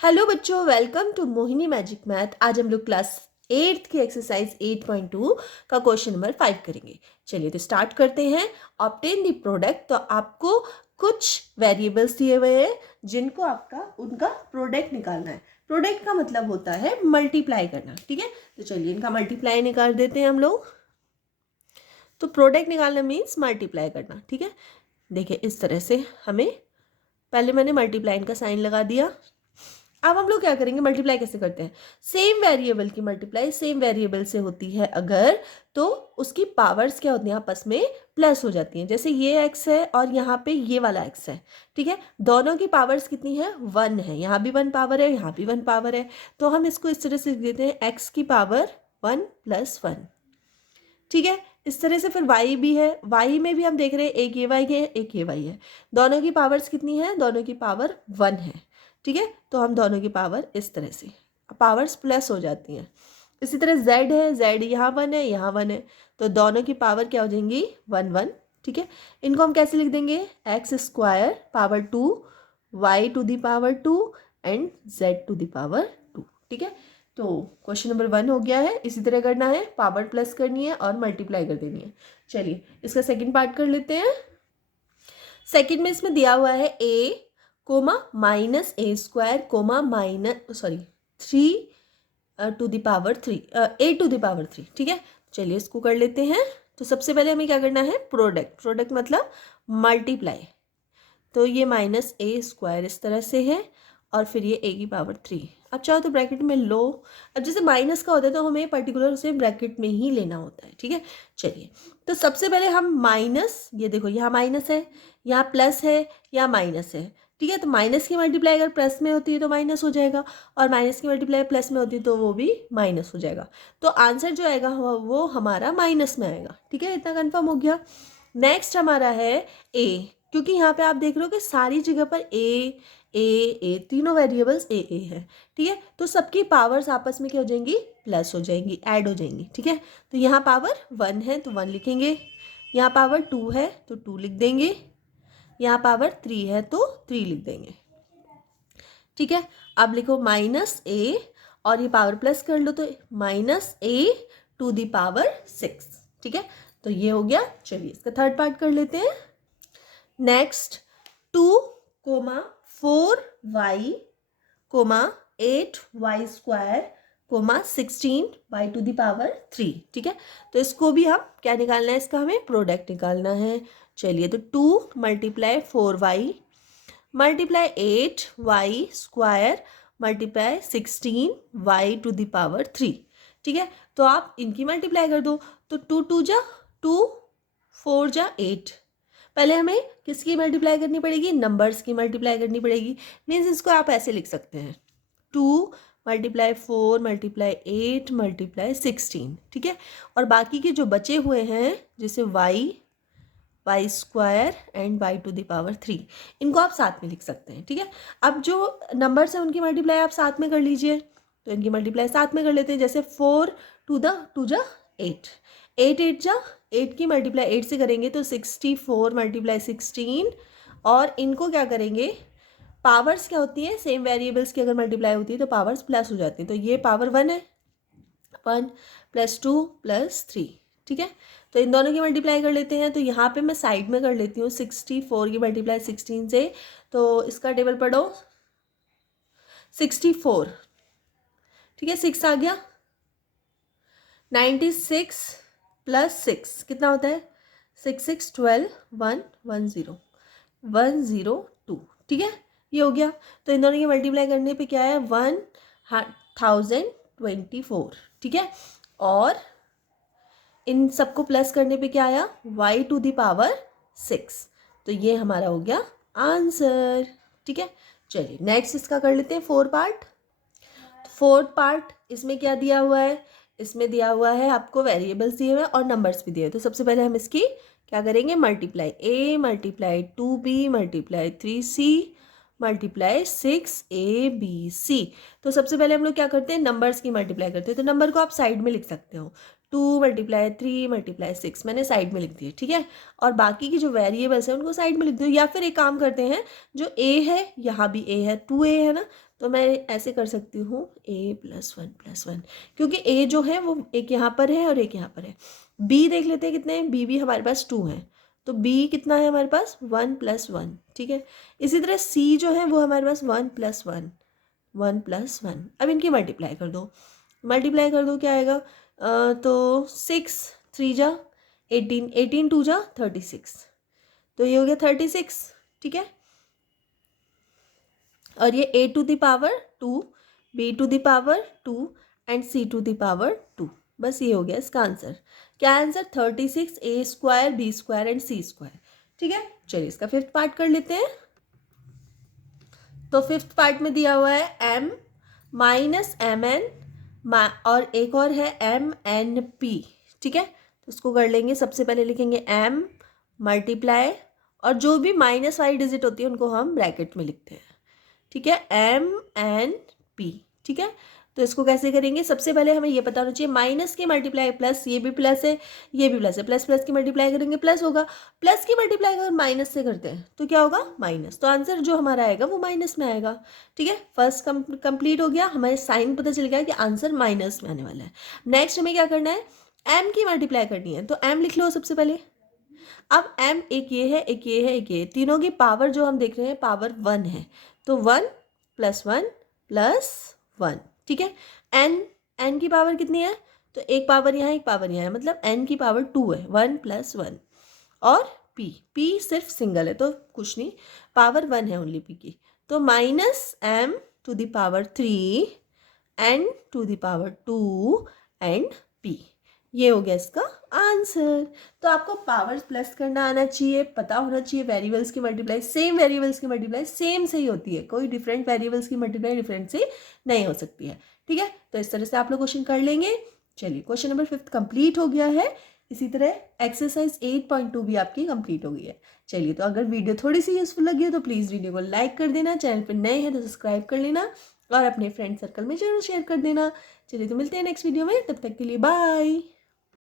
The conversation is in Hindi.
हेलो बच्चों, welcome to Mohini magic math. आज हम लोग क्लास 8th की एक्सरसाइज 8.2 का क्वेश्चन नंबर 5 करेंगे। चलिए तो स्टार्ट करते हैं। Obtain the product. तो आपको कुछ वेरिएबल्स दिए हुए हैं जिनको उनका प्रोडक्ट निकालना है। प्रोडक्ट का मतलब होता है मल्टीप्लाई करना, ठीक है। तो चलिए इनका मल्टीप्लाई निकाल देते हैं हम लोग। तो प्रोडक्ट निकालना मीन्स मल्टीप्लाई करना, ठीक है। देखिए इस तरह से हमें पहले मैंने मल्टीप्लाई का साइन लगा दिया। अब हम लोग क्या करेंगे, मल्टीप्लाई कैसे करते हैं। सेम वेरिएबल की मल्टीप्लाई सेम वेरिएबल से होती है अगर, तो उसकी पावर्स क्या होती हैं, आपस में प्लस हो जाती हैं। जैसे ये x है और यहाँ पे ये वाला x है, ठीक है। दोनों की पावर्स कितनी है, 1 है। यहाँ भी 1 पावर है, यहाँ भी 1 पावर है। तो हम इसको इस तरह से लिख देते हैं x की पावर 1 + 1, ठीक है। इस तरह से फिर y भी है, y में भी हम देख रहे हैं एक ये y है एक ये y है। दोनों की पावर्स कितनी है, दोनों की पावर 1 है, ठीक है। तो हम दोनों की पावर इस तरह से पावर्स प्लस हो जाती हैं। इसी तरह z है, z यहाँ 1 है यहाँ 1 है, तो दोनों की पावर क्या हो जाएंगी, 1 1, ठीक है। इनको हम कैसे लिख देंगे, x² power 2 y to the power 2 and z to the power 2, ठीक है। तो क्वेश्चन नंबर 1 हो गया है। इसी तरह करना है, पावर प्लस करनी है और मल्टीप्लाई कर देनी है। चलिए इसका सेकंड पार्ट कर लेते हैं। सेकंड में इसमें दिया हुआ है a comma -a² comma -3 to the power 3 a to the power 3, ठीक है। चलिए इसको कर लेते हैं। तो सबसे पहले हमें क्या करना है, प्रोडक्ट मतलब मल्टीप्लाई। तो ये -a² इस तरह से है और फिर ये a की पावर 3। अब चाहो तो ब्रैकेट में लो। अब जैसे माइनस का होता है तो हमें पर्टिकुलर उसे ब्रैकेट में ही लेना होता है, ठीक है। चलिए तो सबसे पहले हम माइनस, ये देखो यहाँ माइनस है, यहाँ प्लस है, यहाँ माइनस है, ठीक है। तो माइनस की मल्टीप्लाई अगर प्लस में होती है तो माइनस हो जाएगा, और माइनस की मल्टीप्लाई प्लस में होती है तो वो भी माइनस हो जाएगा। तो आंसर जो आएगा वो हमारा माइनस में आएगा, ठीक है। इतना कन्फर्म हो गया। नेक्स्ट हमारा है ए, क्योंकि यहाँ पे आप देख रहे हो कि सारी जगह पर ए तीनों वेरिएबल्स ए है, ठीक है। तो सबकी पावर्स आपस में क्या हो जाएंगी, प्लस हो जाएंगी, ऐड हो जाएंगी, ठीक है। तो यहाँ पावर 1 है तो 1 लिखेंगे, यहाँ पावर 2 है तो 2 लिख देंगे, यहाँ पावर 3 है तो 3 लिख देंगे, ठीक है। अब लिखो -a और ये पावर प्लस कर लो तो -a टू द पावर 6, ठीक है। तो ये हो गया। चलिए इसका थर्ड पार्ट कर लेते हैं। Next 2 4y 8y² 16y to the power 3, ठीक है। तो इसको भी हम क्या निकालना है, इसका हमें प्रोडक्ट निकालना है। चलिए तो 2 × 4y multiply 8y² multiply 16y to the power 3, ठीक है। तो आप इनकी मल्टीप्लाई कर दो। तो 2 2 जा 2, 4 जा 8। पहले हमें किसकी मल्टीप्लाई करनी पड़ेगी, नंबर्स की मल्टीप्लाई करनी पड़ेगी। मीन्स इसको आप ऐसे लिख सकते हैं 2 × 4 × 8 × 16, ठीक है। और बाकी के जो बचे हुए हैं जैसे y² and y to the power 3, इनको आप साथ में लिख सकते हैं, ठीक है। अब जो नंबर्स हैं उनकी मल्टीप्लाई आप साथ में कर लीजिए। तो इनकी मल्टीप्लाई साथ में कर लेते हैं। जैसे 4 2 जा 8, 8 8 जा 8 की मल्टीप्लाई 8 से करेंगे तो 64 × 16। और इनको क्या करेंगे, पावर्स क्या होती है, सेम वेरिएबल्स की अगर मल्टीप्लाई होती है तो पावर्स प्लस हो जाती है। तो ये पावर 1 है, 1 + 2 + 3, ठीक है। तो इन दोनों की मल्टीप्लाई कर लेते हैं। तो यहाँ पे मैं साइड में कर लेती हूँ 64 की मल्टीप्लाई 16 से। तो इसका टेबल पढ़ो 64, ठीक है, 6 आ गया। 96 + 6 कितना होता है, 6 6 12 1 1 0 1 0 2, ठीक है। ये हो गया। तो इन दोनों की मल्टीप्लाई करने पे क्या है, 1024, ठीक है। और इन सबको प्लस करने पे क्या आया, y टू द पावर 6। तो ये हमारा हो गया आंसर, ठीक है। चलिए नेक्स्ट इसका कर लेते हैं फोर्थ पार्ट। इसमें क्या दिया हुआ है, इसमें दिया हुआ है आपको वेरिएबल्स दिए हुए हैं और नंबर्स भी दिए हुए। तो सबसे पहले हम इसकी क्या करेंगे, multiply a multiply 2b multiply 3c multiply 6abc। तो सबसे पहले हम लोग क्या करते हैं, नंबर्स की मल्टीप्लाई करते हैं। तो नंबर को आप साइड में लिख सकते हो, 2 × 3 × 6 मैंने साइड में लिख दिए, ठीक है। और बाकी की जो वेरिएबल्स हैं उनको साइड में लिख दो, या फिर एक काम करते हैं, जो a है यहाँ भी a है, 2a है ना, तो मैं ऐसे कर सकती हूँ a+1+1, क्योंकि a जो है वो एक यहाँ पर है और एक यहाँ पर है। b देख लेते हैं कितने हैं, b भी हमारे पास 2 है, तो b कितना है हमारे पास 1+1, ठीक है। इसी तरह c जो है वो हमारे पास 1+1, 1+1। अब इनकी मल्टीप्लाई कर दो, क्या आएगा, तो 6×3 = 18, 18×2 = 36, तो ये हो गया 36, ठीक है। और ये a⁻², b⁻², एंड c⁻², बस ये हो गया इसका आंसर। क्या answer, 36, a² b² and c², ठीक है। चलिए इसका फिफ्थ पार्ट कर लेते हैं। तो फिफ्थ पार्ट में दिया हुआ है m - mn और एक और है mnp, ठीक है। तो इसको कर लेंगे, सबसे पहले लिखेंगे m मल्टीप्लाई, और जो भी माइनस वाली डिजिट होती है उनको हम ब्रैकेट में लिखते हैं, ठीक है, mnp, ठीक है। तो इसको कैसे करेंगे, सबसे पहले हमें ये पता होना चाहिए माइनस की मल्टीप्लाई प्लस, ये भी प्लस है, ये भी प्लस है, प्लस प्लस की मल्टीप्लाई करेंगे प्लस होगा, प्लस की मल्टीप्लाई अगर माइनस से करते हैं तो क्या होगा, माइनस। तो आंसर जो हमारा आएगा वो माइनस में आएगा, ठीक है। फर्स्ट कंप्लीट हो गया, हमें साइन पता चल गया कि आंसर माइनस में आने वाला है। नेक्स्ट हमें क्या करना है, m की मल्टीप्लाई करनी है, तो m लिख लो सबसे पहले। अब m एक ये है, एक ये है, एक ये, तीनों की पावर जो हम देख रहे हैं पावर 1 है, तो 1 + 1 + 1, ठीक है। n की पावर कितनी है, तो एक पावर यहाँ, एक पावर यहाँ है, मतलब n की पावर 2 है, 1 + 1। और p सिर्फ सिंगल है तो कुछ नहीं, पावर 1 है ओनली p की, तो -m⁻³ n⁻², एंड p, ये हो गया इसका आंसर। तो आपको पावर्स प्लस करना आना चाहिए, पता होना चाहिए वेरिएबल्स की मल्टीप्लाई, सेम वेरिएबल्स की मल्टीप्लाई सेम से ही होती है, कोई डिफरेंट वेरिएबल्स की मल्टीप्लाई डिफरेंट से नहीं हो सकती है, ठीक है। तो इस तरह से आप लोग क्वेश्चन कर लेंगे। चलिए क्वेश्चन नंबर 5 कंप्लीट हो गया है। इसी तरह एक्सरसाइज 8.2 भी आपकी कंप्लीट हो गई है। चलिए, तो अगर वीडियो थोड़ी सी यूजफुल लगी हो तो प्लीज़ वीडियो को लाइक कर देना, चैनल पर नए हैं तो सब्सक्राइब कर लेना, और अपने फ्रेंड सर्कल में जरूर शेयर कर देना। चलिए, तो मिलते हैं नेक्स्ट वीडियो में, तब तक के लिए बाय।